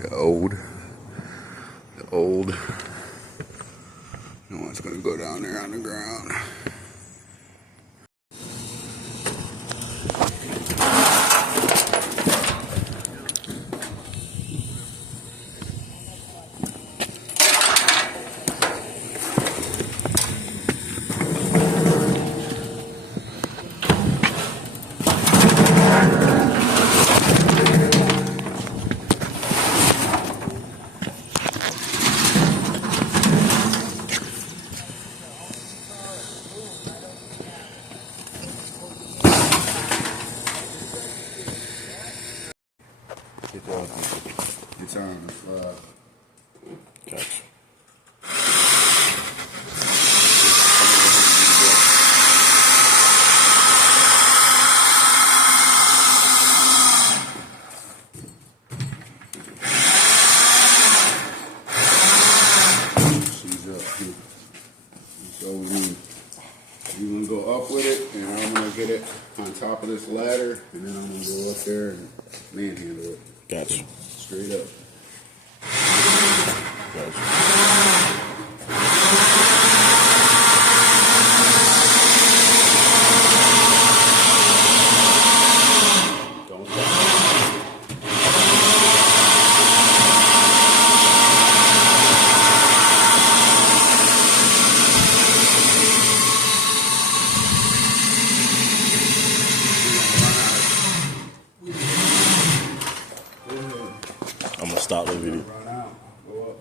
The old. No one's gonna go down there on the ground. It's on the slide. Gotcha. She's up here. So we're gonna go up with it, and I'm gonna get it on top of this ladder, and then I'm gonna go up there and manhandle it. Gotcha. Straight up. Gotcha. Don't stop. I'm gonna stop the video. Run out. Go up.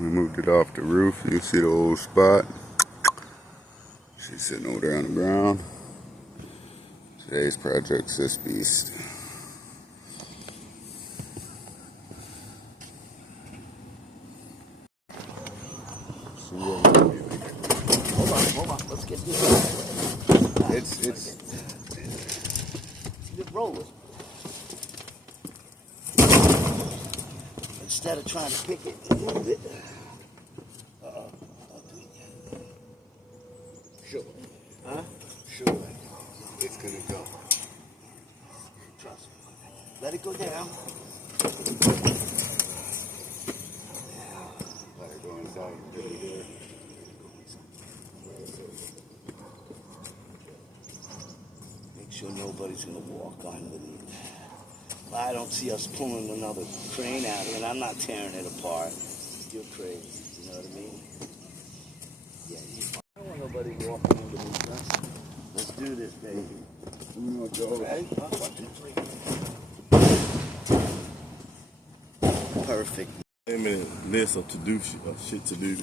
We moved it off the roof. You see the old spot. She's sitting over there on the ground. Today's project's this beast. See what we're doing. Hold on, let's get this. It's Just roll it. Instead of trying to pick it, move it. sure. Huh? Sure. It's gonna go. Trust me. Let it go down. Let her go inside. Get it there. Make sure nobody's gonna walk underneath. I don't see us pulling another crane out of it. I'm not tearing it apart. You're crazy. You know what I mean? Yeah, I don't want nobody walking underneath us. Let's do this, baby. Uno, dos. Ready? 1, 2, 3. Perfect. A minute list of shit to do.